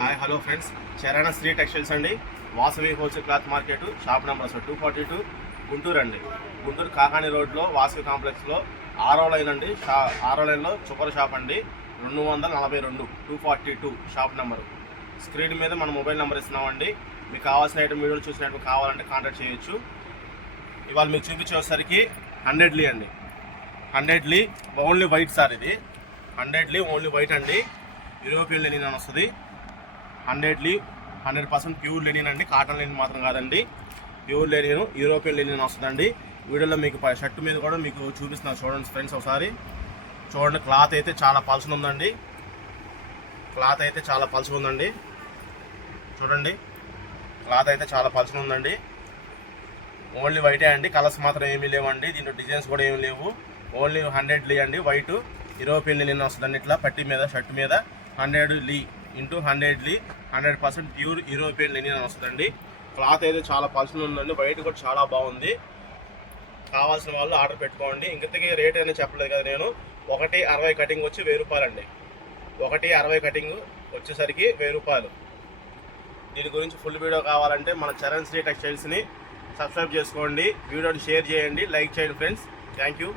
Hi hello friends, Charan Sri textiles అండి. Vasavi wholesale cloth market, shop number 242, Guntur అండి. గుంటూరు కాకాని రోడ్లో వాసవి కాంప్లెక్స్లో 6వ లైన్ అండి. 6వ లైన్లో చుపర్ షాప్ అండి. 242 242 షాప్ నెంబరు. స్క్రీన్ మీద మన మొబైల్ నెంబర్ ఇస్తున్నామండి. మీకు కావాల్సిన ఐటమ్ వీడియోలు చూసినట్టు కావాలంటే కాంటాక్ట్ చేయొచ్చు. ఇవాళ మీకు చూపించేసరికి 100 లీ అండి. 100 లీ ఓన్లీ వైట్ సార్. ఇది 100 లీ ఓన్లీ వైట్ అండి. యూరోపియన్ లెనిన్ అని వస్తుంది. 100 లీ 100% ప్యూర్ లెనిన్ అండి. కాటన్ లెనిన్ మాత్రం కాదండి, ప్యూర్ లెనిన్, యూరోపియన్ లెనిన్ వస్తుందండి. వీడియోలో మీకు షర్ట్ మీద కూడా మీకు చూపిస్తున్నాను చూడండి ఫ్రెండ్స్. ఒకసారి చూడండి, క్లాత్ అయితే చాలా పల్చగా ఉందండి. క్లాత్ అయితే చాలా పల్చగా ఉందండి. చూడండి, క్లాత్ అయితే చాలా పల్చగా ఉందండి. ఓన్లీ వైటే అండి, కలర్స్ మాత్రం ఏమీ లేవండి. దీంట్లో డిజైన్స్ కూడా ఏమీ లేవు. ఓన్లీ 100 లీ అండి. వైట్ యూరోపియన్ లెనిన్ వస్తుందండి. ఇట్లా పట్టి మీద షర్ట్ మీద 100 లీ ఇంటూ 100 లీ 100% ప్యూర్ యూరోపియన్ లెనిన్ అని వస్తుందండి. క్లాత్ అయితే చాలా పల్చగా ఉందండి. వైట్ కూడా చాలా బాగుంది. కావాల్సిన వాళ్ళు ఆర్డర్ పెట్టుకోండి. ఇంతకీ రేట్ అనేది చెప్పలేదు కదా నేను. 160 కటింగ్ వచ్చి 1000 రూపాయలు అండి. 160 కటింగ్ వచ్చేసరికి 1000 రూపాయలు. దీని గురించి ఫుల్ వీడియో కావాలంటే మన చరణ్ శ్రీ టెక్స్టైల్స్ని సబ్స్క్రైబ్ చేసుకోండి. వీడియోని షేర్ చేయండి, లైక్ చేయండి ఫ్రెండ్స్. Thank you.